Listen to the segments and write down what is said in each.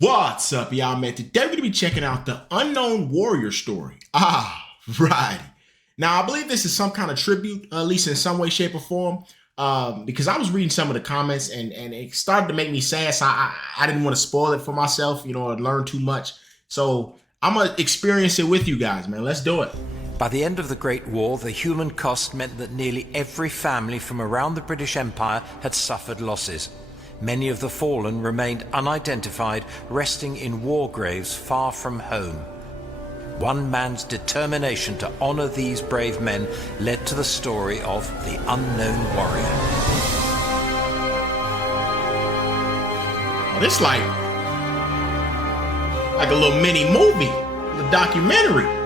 What's up, y'all, man? Today we're going to be checking out the Unknown Warrior story. Right. Now, I believe this is some kind of tribute, at least in some way, shape, or form, because I was reading some of the comments and it started to make me sad, so I didn't want to spoil it for myself, or learn too much. So I'm going to experience it with you guys, man. Let's do it. By the end of the Great War, the human cost meant that nearly every family from around the British Empire had suffered losses. Many of the fallen remained unidentified, resting in war graves far from home. One man's determination to honor these brave men led to the story of the Unknown Warrior. Oh, this like a little mini movie, a documentary.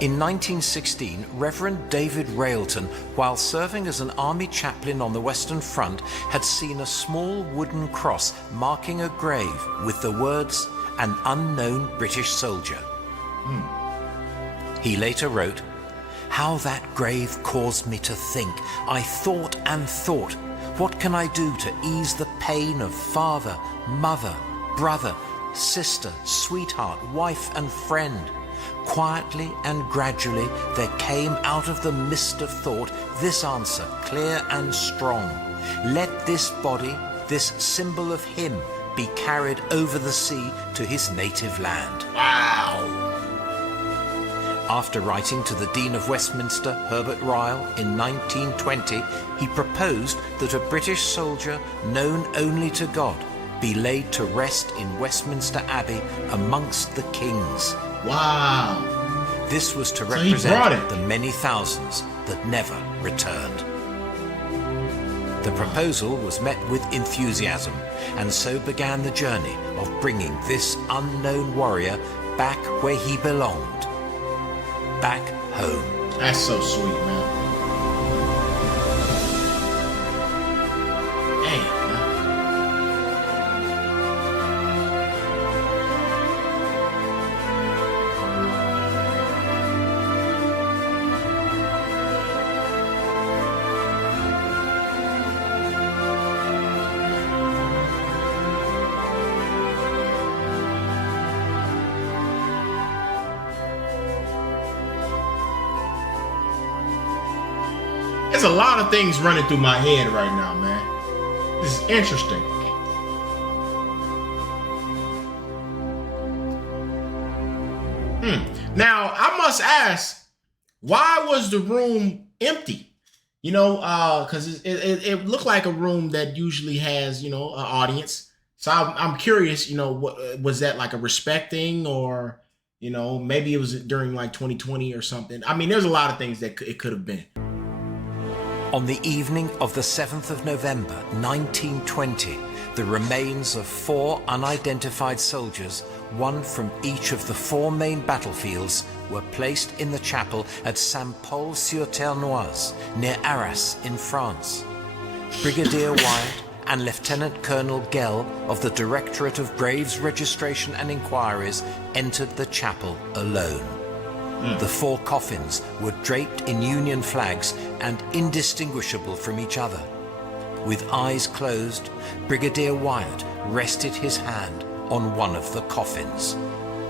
In 1916, Reverend David Railton, while serving as an army chaplain on the Western Front, had seen a small wooden cross marking a grave with the words, "An unknown British soldier." He later wrote, "How that grave caused me to think. I thought and thought, what can I do to ease the pain of father, mother, brother, sister, sweetheart, wife and friend? Quietly and gradually there came out of the mist of thought this answer, clear and strong. Let this body, this symbol of him, be carried over the sea to his native land." Wow. After writing to the Dean of Westminster, Herbert Ryle, in 1920, he proposed that a British soldier known only to God be laid to rest in Westminster Abbey amongst the kings. Wow. This was to represent the many thousands that never returned. The proposal was met with enthusiasm, and so began the journey of bringing this unknown warrior back where he belonged. Back home. That's so sweet, man. Dang, man. There's a lot of things running through my head right now, man. This is interesting. Now, I must ask, why was the room empty? Because it looked like a room that usually has, an audience. So I'm curious, what was that, like a respect thing, or, maybe it was during like 2020 or something. I mean, there's a lot of things that it could have been. On the evening of the 7th of November, 1920, the remains of 4 unidentified soldiers, one from each of the 4 main battlefields, were placed in the chapel at Saint-Paul-sur-Ternoise, near Arras in France. Brigadier Wyatt and Lieutenant Colonel Gell of the Directorate of Graves Registration and Inquiries entered the chapel alone. The 4 coffins were draped in Union flags and indistinguishable from each other. With eyes closed, Brigadier Wyatt rested his hand on one of the coffins.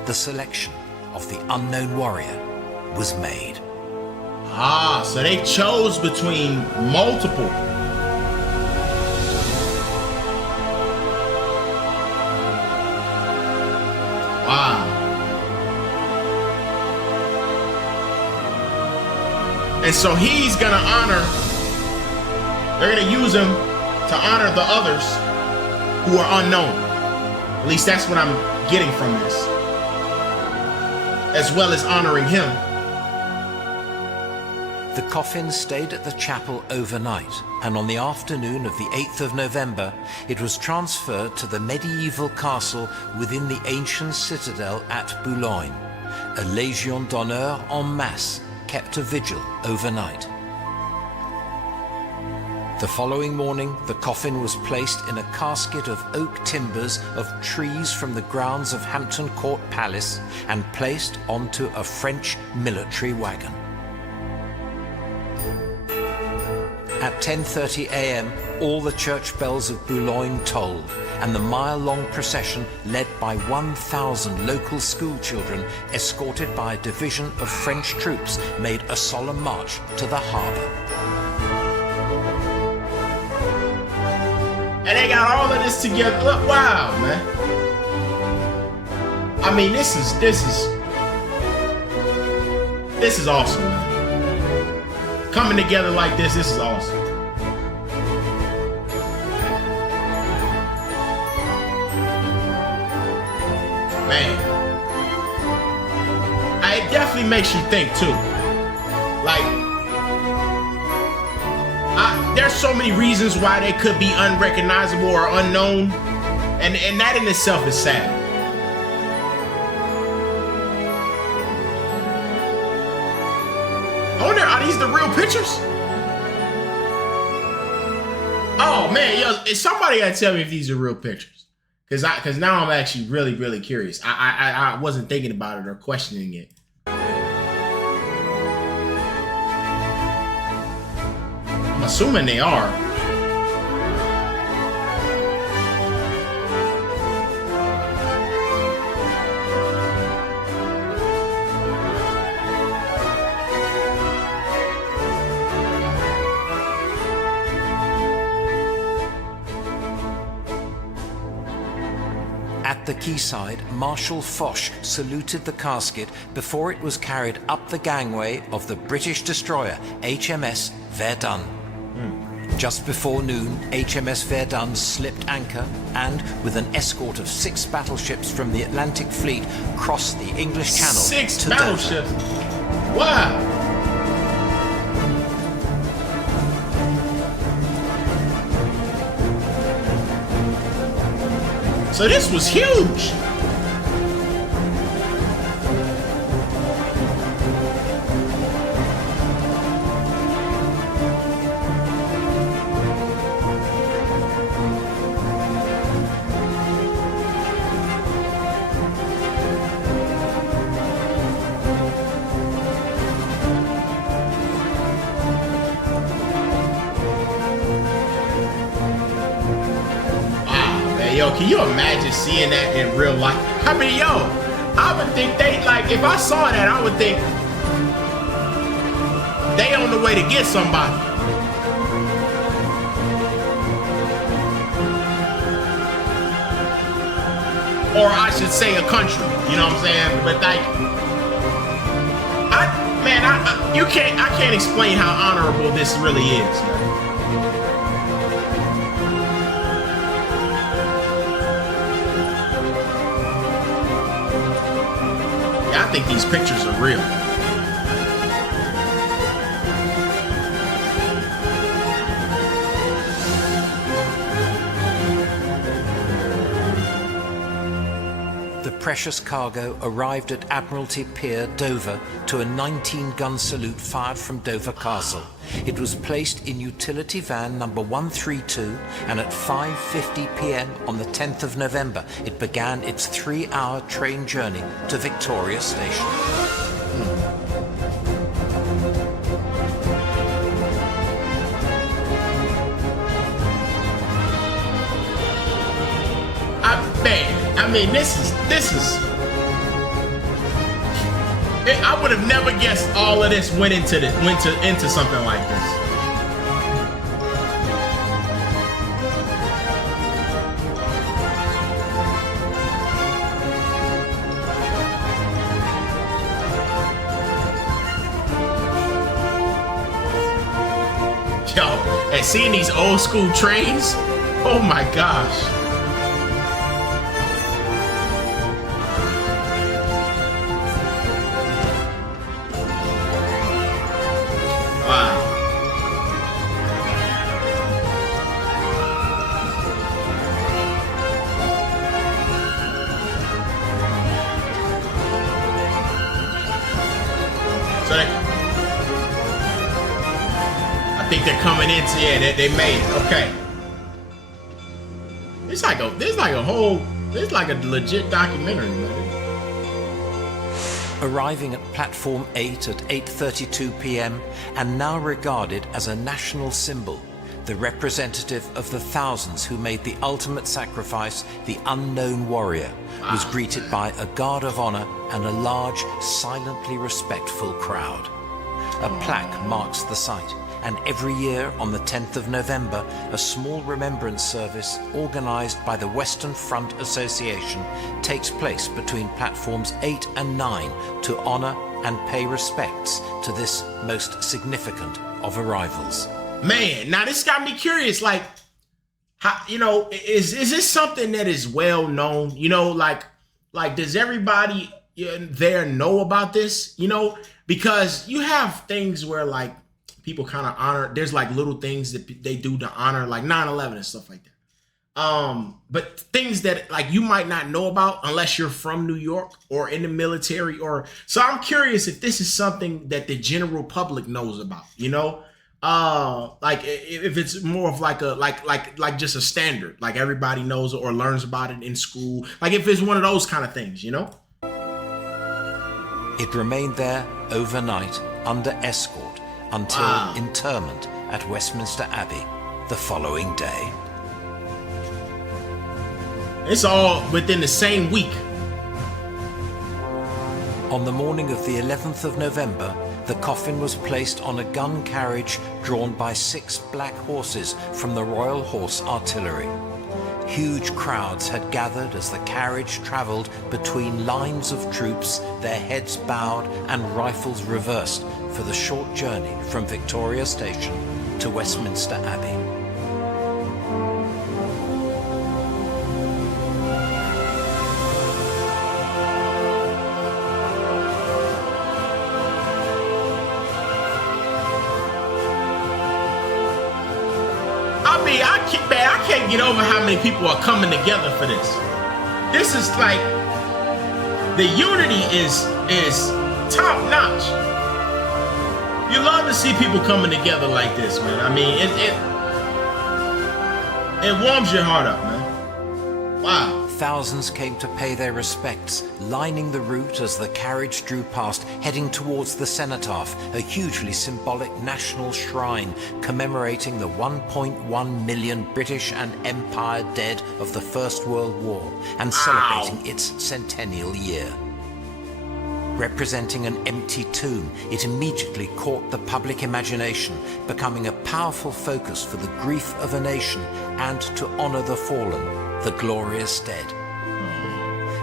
The selection of the unknown warrior was made. So they chose between multiple. Wow. And so he's gonna they're gonna use him to honor the others who are unknown. At least that's what I'm getting from this. As well as honoring him. The coffin stayed at the chapel overnight, and on the afternoon of the 8th of November, it was transferred to the medieval castle within the ancient citadel at Boulogne. A Légion d'honneur en masse kept a vigil overnight. The following morning, the coffin was placed in a casket of oak timbers of trees from the grounds of Hampton Court Palace and placed onto a French military wagon. At 10:30 a.m., all the church bells of Boulogne tolled, and the mile-long procession, led by 1,000 local schoolchildren, escorted by a division of French troops, made a solemn march to the harbour. And they got all of this together. Look, wow, man. I mean, this is awesome, man. Coming together like this is awesome. Man. It definitely makes you think too. Like, there's so many reasons why they could be unrecognizable or unknown, and that in itself is sad. I wonder, are these the real pictures? Oh man, yo, somebody gotta tell me if these are real pictures, cause now I'm actually really curious. I wasn't thinking about it or questioning it. I'm assuming they are. At the quayside, Marshal Foch saluted the casket before it was carried up the gangway of the British destroyer HMS Verdun. Just before noon, HMS Verdun slipped anchor and, with an escort of 6 battleships from the Atlantic Fleet, crossed the English Channel 6 to battleships. Dover. Wow. So this was huge. Yo, can you imagine seeing that in real life? I mean, yo, I would think they, like, if I saw that, I would think they on the way to get somebody. Or I should say a country, you know what I'm saying? But like, I can't explain how honorable this really is, man. I think these pictures are real. The precious cargo arrived at Admiralty Pier, Dover, to a 19-gun salute fired from Dover Castle. It was placed in utility van number 132, and at 5:50 p.m. on the 10th of November, it began its 3-hour train journey to Victoria Station. I mean, this is. I would have never guessed all of this went into something like this. Yo, and seeing these old school trains, oh my gosh. I I think they're coming into, yeah, they made it. Okay. It's like a legit documentary, man. Arriving at platform 8 at 8:32 p.m. and now regarded as a national symbol, the representative of the thousands who made the ultimate sacrifice, the unknown warrior, was greeted by a guard of honor and a large, silently respectful crowd. A plaque marks the site, and every year on the 10th of November, a small remembrance service organized by the Western Front Association takes place between platforms 8 and 9 to honor and pay respects to this most significant of arrivals. Man, now this got me curious. Like, how, is this something that is well known? Like does everybody there know about this? Because you have things where like people kind of honor. There's like little things that they do to honor, like 9/11 and stuff like that. But things that like you might not know about unless you're from New York or in the military, so I'm curious if this is something that the general public knows about. Like if it's more of like a like just a standard, like everybody knows or learns about it in school, like if it's one of those kind of things. It remained there overnight under escort until interment at Westminster Abbey the following day. It's all within the same week. On the morning of the 11th of November, the coffin was placed on a gun carriage drawn by 6 black horses from the Royal Horse Artillery. Huge crowds had gathered as the carriage travelled between lines of troops, their heads bowed and rifles reversed for the short journey from Victoria Station to Westminster Abbey. I can't get over how many people are coming together for this. This is like, the unity is top notch. You love to see people coming together like this, man. I mean, it warms your heart up, man. Wow. Thousands came to pay their respects, lining the route as the carriage drew past, heading towards the Cenotaph, a hugely symbolic national shrine commemorating the 1.1 million British and Empire dead of the First World War and celebrating its centennial year. Representing an empty tomb, it immediately caught the public imagination, becoming a powerful focus for the grief of a nation and to honor the fallen, the glorious dead.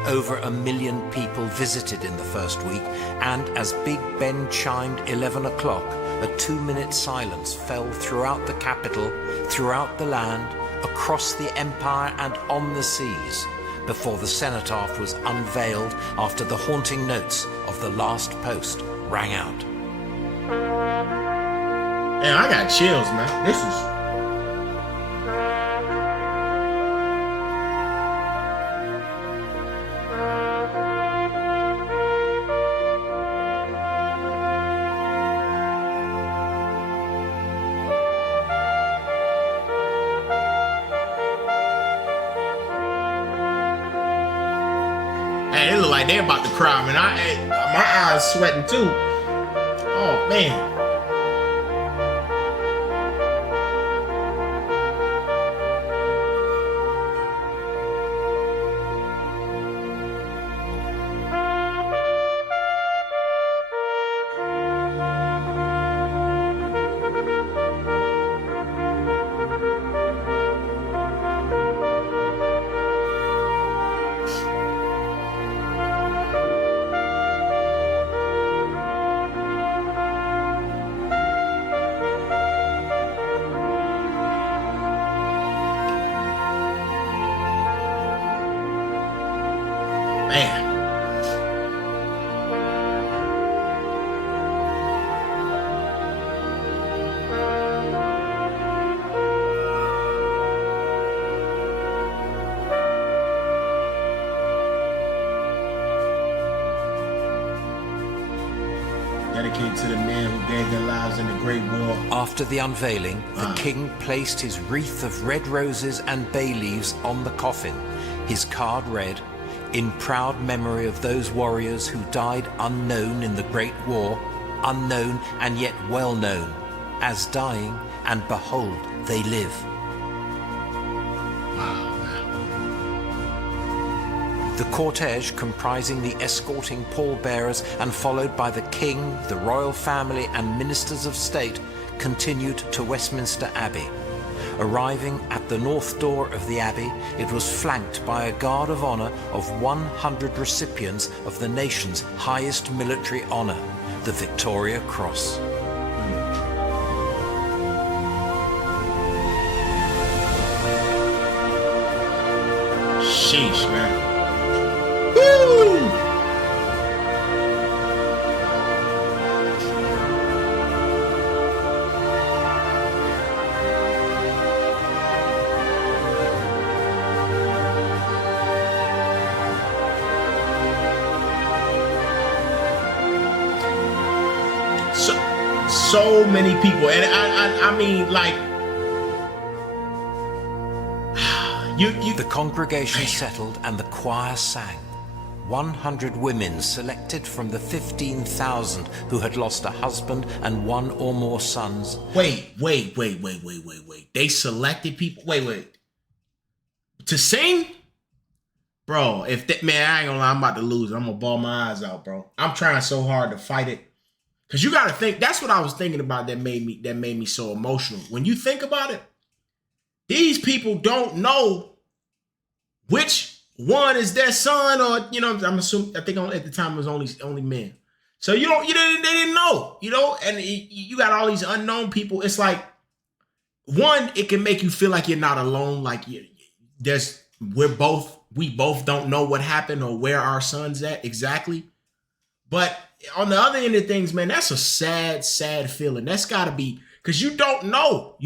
Over 1 million people visited in the first week, and as Big Ben chimed 11 o'clock, a 2-minute silence fell throughout the capital, throughout the land, across the empire and on the seas, before the cenotaph was unveiled after the haunting notes of the last post rang out. Man, I got chills, man. This is... It look like they about to cry, man. My eyes sweating too. Oh man. dedicated to the men who gave their lives in the Great War. After the unveiling, the king placed his wreath of red roses and bay leaves on the coffin. His card read, "In proud memory of those warriors who died unknown in the Great War, unknown and yet well known, as dying, and behold, they live." The cortege, comprising the escorting pallbearers and followed by the king, the royal family and ministers of state, continued to Westminster Abbey. Arriving at the north door of the Abbey, it was flanked by a guard of honor of 100 recipients of the nation's highest military honor, the Victoria Cross. Sheesh, man. Woo! So many people, and I mean, like, The congregation settled and the choir sang. 100 women selected from the 15,000 who had lost a husband and one or more sons. Wait. They selected people. Wait. To sing? Bro, if that, man, I ain't gonna lie, I'm about to lose. I'm gonna bawl my eyes out, bro. I'm trying so hard to fight it. Cause you gotta think, that's what I was thinking about that made me so emotional. When you think about it, these people don't know which one is their son, or, you know, I'm assuming, I think at the time it was only men. So they didn't know, you know, and you got all these unknown people. It's like, one, it can make you feel like you're not alone. Like we both don't know what happened or where our son's at exactly. But on the other end of things, man, that's a sad, sad feeling. That's gotta be, because you don't know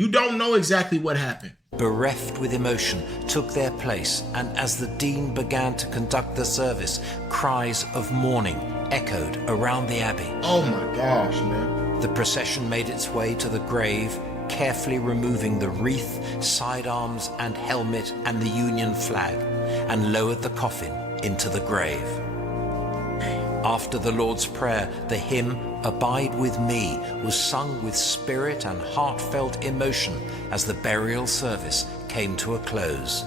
exactly what happened. Bereft with emotion, took their place, and as the dean began to conduct the service, cries of mourning echoed around the abbey. Oh my gosh, man. The procession made its way to the grave, carefully removing the wreath, sidearms and helmet and the Union flag, and lowered the coffin into the grave. After the Lord's Prayer, the hymn "Abide with Me" was sung with spirit and heartfelt emotion as the burial service came to a close.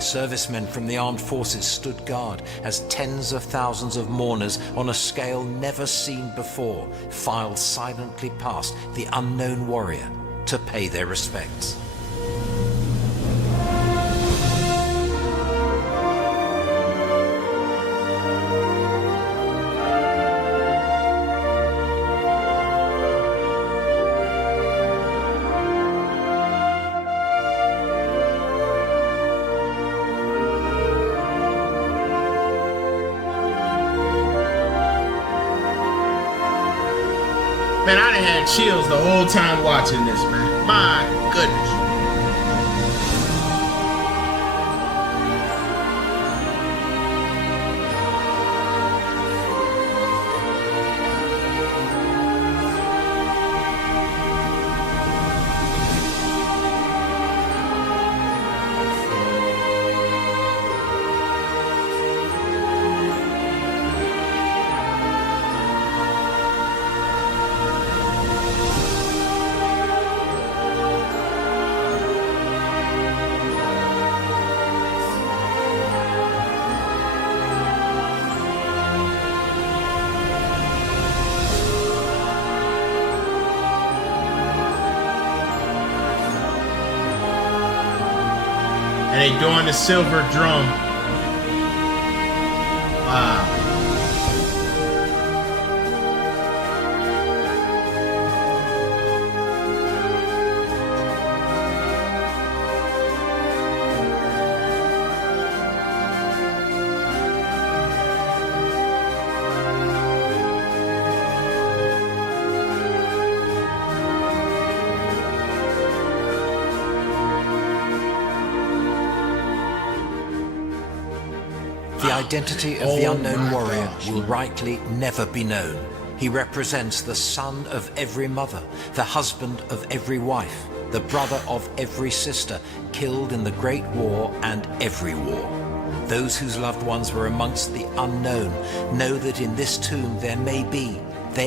Servicemen from the armed forces stood guard as tens of thousands of mourners on a scale never seen before filed silently past the unknown warrior to pay their respects. Man, I done had chills the whole time watching this, man. My goodness. And they doing the silver drum. Wow. The identity of the unknown warrior will rightly never be known. He represents the son of every mother, the husband of every wife, the brother of every sister, killed in the Great War and every war. Those whose loved ones were amongst the unknown know that in this tomb there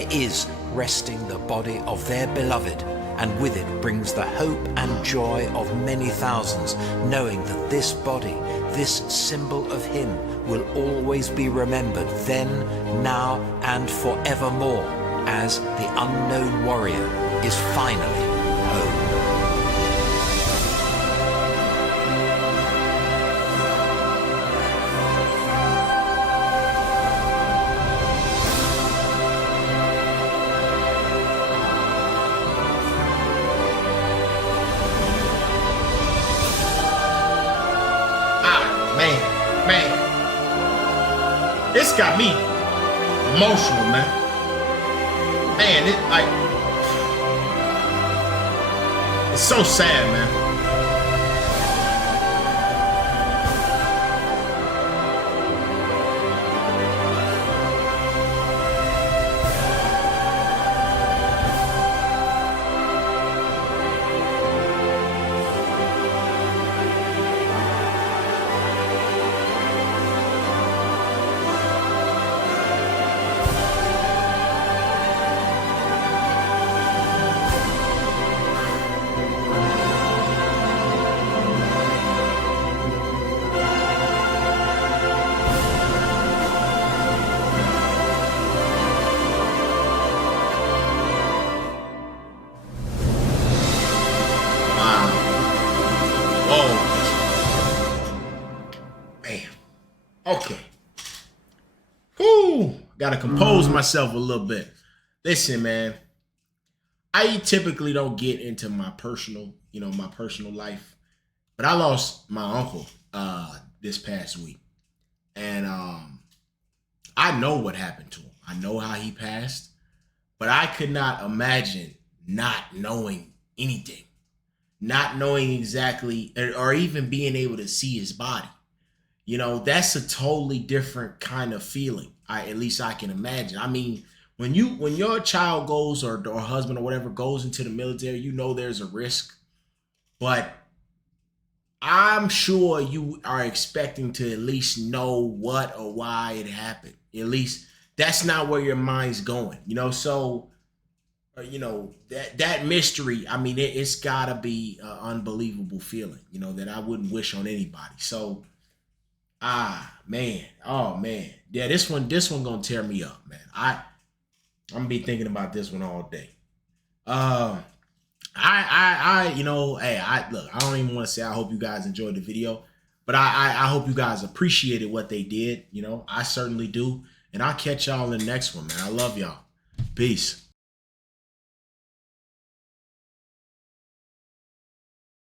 is resting the body of their beloved, and with it brings the hope and joy of many thousands, knowing that this body, this symbol of him, will always be remembered then, now, and forevermore, as the unknown warrior is finally home. This got me emotional, man. Man, it's so sad, man. Okay. Ooh, gotta compose myself a little bit. Listen, man, I typically don't get into my personal life, but I lost my uncle this past week. And I know what happened to him. I know how he passed, but I could not imagine not knowing anything, not knowing exactly, or even being able to see his body. You know, that's a totally different kind of feeling. At least I can imagine. I mean, when your child goes or husband or whatever goes into the military, you know there's a risk. But I'm sure you are expecting to at least know what or why it happened. At least that's not where your mind's going, you know? So, that mystery, I mean, it's gotta be an unbelievable feeling, that I wouldn't wish on anybody. So, man. Oh, man. Yeah, this one gonna tear me up, man. I'm gonna be thinking about this one all day. Hey, I don't even want to say I hope you guys enjoyed the video, but I hope you guys appreciated what they did. I certainly do. And I'll catch y'all in the next one, man. I love y'all. Peace.